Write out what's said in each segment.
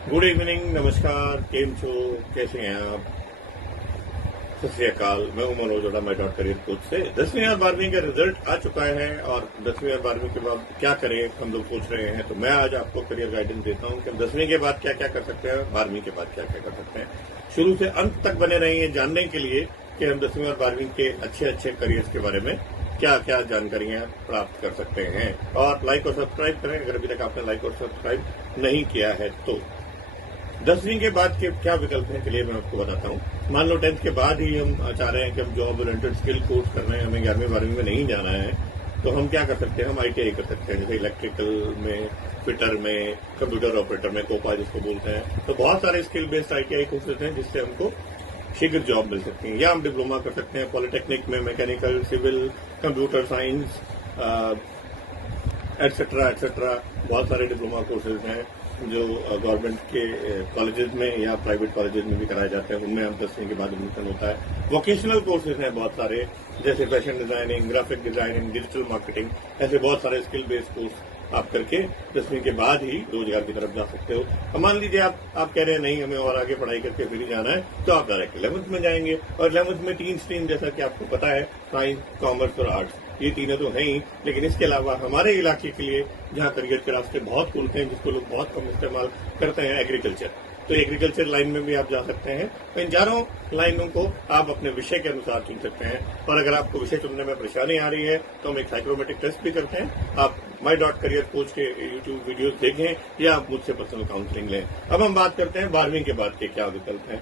Good evening, नमस्कार, केम छो, कैसे हैं आप? सत श्री अकाल। मैं हूं मनोज ओड़ा, माई डॉट करियर कोच से। 10वीं और 12वीं का रिजल्ट आ चुका है और 10वीं और 12वीं के बाद क्या करें हम लोग सोच रहे हैं। तो मैं आज आपको करियर गाइडेंस देता हूं कि हम 10वीं के बाद क्या क्या कर सकते हैं, 12वीं के बाद क्या क्या कर सकते हैं। शुरू से अंत तक बने रहिए जानने के लिए कि हम 10वीं और 12वीं के अच्छे अच्छे करियर्स के बारे में क्या क्या जानकारियां प्राप्त कर सकते हैं। और लाइक और सब्सक्राइब करें अगर अभी तक आपने लाइक और सब्सक्राइब नहीं किया है तो। 10वीं के बाद के क्या विकल्प हैं, चलिए मैं आपको बताता हूँ। मान लो 10th के बाद ही हम चाह रहे हैं कि हम जॉब ओरिएंटेड स्किल कोर्स कर रहे हैं, हमें 11वीं 12वीं में नहीं जाना है, तो हम क्या कर सकते हैं, हम ITI कर सकते हैं। जैसे इलेक्ट्रिकल में, फिटर में, कंप्यूटर ऑपरेटर में, कोपा जिसको बोलते हैं। तो बहुत सारे स्किल बेस्ड ITI कोर्सेज हैं जिससे हमको शीघ्र जॉब मिल सकती है। या हम डिप्लोमा कर सकते हैं पॉलिटेक्निक में, mechanical, civil, computer science etcetera etcetera. बहुत सारे डिप्लोमा कोर्सेज हैं जो गवर्नमेंट के कॉलेजेस में या प्राइवेट कॉलेजेस में भी कराए जाते हैं। उनमें हम 10वीं के बाद एडमिशन होता है। वोकेशनल कोर्सेज हैं बहुत सारे, जैसे fashion designing, graphic designing, digital marketing. ऐसे बहुत सारे स्किल बेस्ड कोर्स आप करके 10वीं के बाद ही रोजगार की तरफ जा सकते हो। अब मान लीजिए आप कह रहे हैं नहीं हमें और आगे पढ़ाई करके फिर ही जाना है, तो आप डायरेक्ट 11th में जाएंगे। और 11th में 3 स्ट्रीम जैसा कि आपको पता है, साइंस, कॉमर्स और आर्ट्स, ये तीनों तो हैं ही। लेकिन इसके अलावा हमारे इलाके के लिए जहां करियर के रास्ते बहुत खुलते हैं, जिसको लोग बहुत कम इस्तेमाल करते हैं, एग्रीकल्चर। तो एग्रीकल्चर लाइन में भी आप जा सकते हैं। तो इन चारों लाइनों को आप अपने विषय के अनुसार चुन सकते हैं। और अगर आपको विषय चुनने में परेशानी आ रही है तो हम एक साइक्रोमेट्रिक टेस्ट भी करते हैं। आप माई डॉट करियर कोच के यूट्यूब वीडियोज देखें या आप मुझसे पर्सनल काउंसलिंग लें। अब हम बात करते हैं 12वीं के बाद के क्या विकल्प हैं।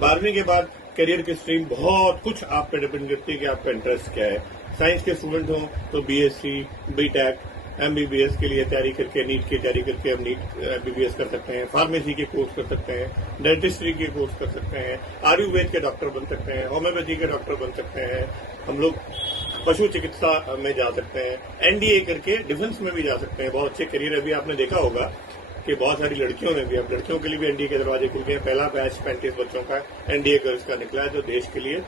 12वीं के बाद करियर की स्ट्रीम बहुत कुछ आप पे डिपेंड करती है कि आपका इंटरेस्ट क्या है। साइंस के स्टूडेंट हों तो BSc, BTech, MBBS के लिए तैयारी करके, नीट की तैयारी करके हम नीट MBBS कर सकते हैं। फार्मेसी के कोर्स कर सकते हैं, डेंटिस्ट्री के कोर्स कर सकते हैं, आयुर्वेद के डॉक्टर बन सकते हैं, होम्योपैथी के डॉक्टर बन सकते हैं। हम लोग पशु चिकित्सा में जा सकते हैं, NDA करके डिफेंस में भी जा सकते हैं। बहुत अच्छे करियर अभी आपने देखा होगा कि बहुत सारी लड़कियों ने भी, अब लड़कियों के लिए भी NDA के दरवाजे खुल गए हैं। पहला बैच 35 बच्चों का NDA गर्ल्स का निकला है जो देश के लिए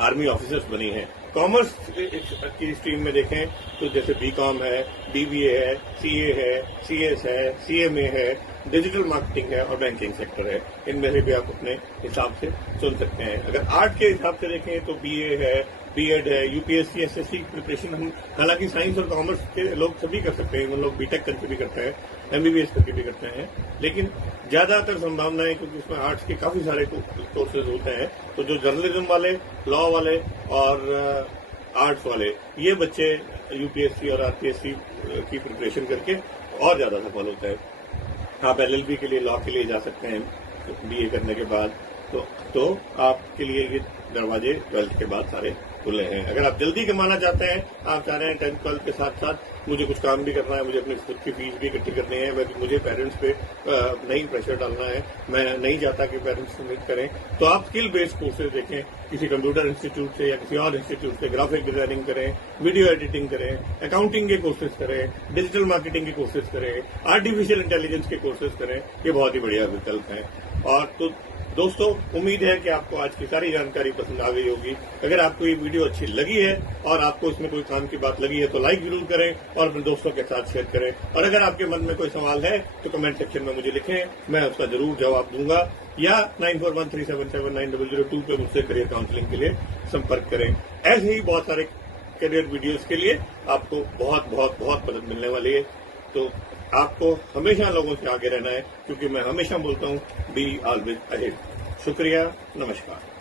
आर्मी ऑफिसर्स बनी हैं। कॉमर्स की स्ट्रीम में देखें तो जैसे BCom है, BBA है, CA है, CS है, CMA है, डिजिटल मार्केटिंग है और बैंकिंग सेक्टर है। इनमें से भी आप अपने हिसाब से चुन सकते हैं। अगर आर्ट के हिसाब से देखें तो BA है, B.Ed है, UPSC SSC की प्रिपरेशन हम, हालांकि साइंस और कॉमर्स के लोग सभी कर सकते हैं। वो लोग BTech करके भी करते हैं, MBBS करके भी करते हैं। लेकिन ज्यादातर संभावना है क्योंकि उसमें आर्ट्स के काफी सारे कोर्सेज होते हैं। तो जो जर्नलिज्म वाले, लॉ वाले और आर्ट्स वाले, ये बच्चे UPSC और RPSC की प्रिपरेशन करके और ज्यादा सफल होते हैं। आप LLB के लिए, लॉ के लिए जा सकते हैं BA करने के बाद। तो आपके लिए ये दरवाजे 12th के बाद सारे खुले हैं। अगर आप जल्दी कमाना चाहते हैं, आप चाह रहे हैं 10th 12th के साथ साथ मुझे कुछ काम भी करना है, मुझे अपनी खुद की फीस भी इकट्ठी करनी है, मुझे पेरेंट्स पे नहीं प्रेशर डालना है, मैं नहीं चाहता कि पेरेंट्स उम्मीद करें, तो आप स्किल बेस्ड कोर्सेज देखें। किसी कंप्यूटर इंस्टीट्यूट से या किसी और इंस्टीट्यूट से ग्राफिक डिजाइनिंग करें, वीडियो एडिटिंग करें, अकाउंटिंग के कोर्सेज करें, डिजिटल मार्केटिंग के कोर्सेज करें, आर्टिफिशियल इंटेलिजेंस के कोर्सेज करें। ये बहुत ही बढ़िया विकल्प है। और तो दोस्तों, उम्मीद है कि आपको आज की सारी जानकारी पसंद आ गई होगी। अगर आपको ये वीडियो अच्छी लगी है और आपको इसमें कोई काम की बात लगी है तो लाइक जरूर करें और अपने दोस्तों के साथ शेयर करें। और अगर आपके मन में कोई सवाल है तो कमेंट सेक्शन में मुझे लिखें, मैं उसका जरूर जवाब दूंगा। या 9413779002 पे मुझसे करियर काउंसलिंग के लिए संपर्क करें। ऐसे ही बहुत सारे करियर वीडियोज के लिए आपको बहुत बहुत बहुत मदद मिलने वाली है। तो आपको हमेशा लोगों से आगे रहना है, क्योंकि मैं हमेशा बोलता हूँ बी ऑलवेज अहेड। शुक्रिया, नमस्कार।